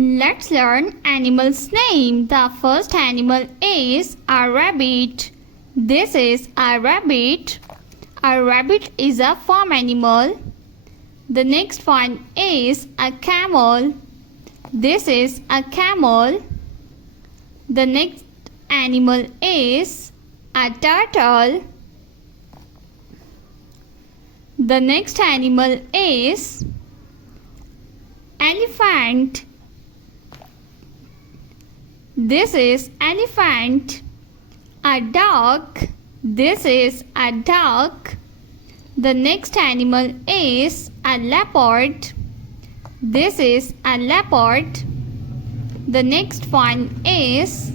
Let's learn animals' name. The first animal is a rabbit. This is a rabbit. A rabbit is a farm animal. The next one is a camel. This is a camel. The next animal is a turtle. The next animal is elephant. This is elephant. A duck. This is a duck. The next animal is a leopard. This is a leopard. The next one is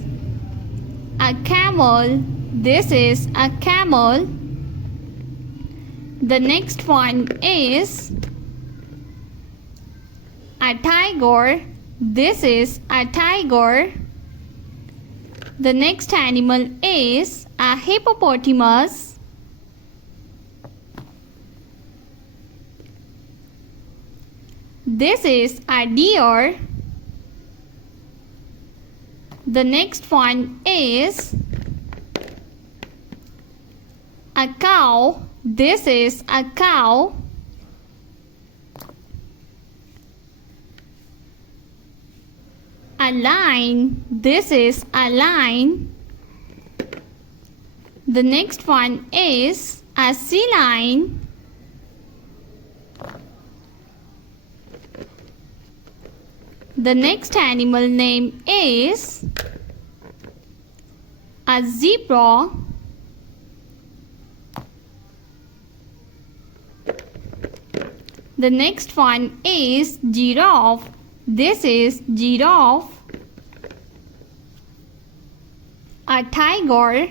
a camel. This is a camel. The next one is a tiger. This is a tiger. The next animal is a hippopotamus. This is a deer. The next one is a cow. This is a cow. A lion. This is a lion. The next one is a sea lion. The next animal name is a zebra. The next one is giraffe. This is giraffe. A tiger.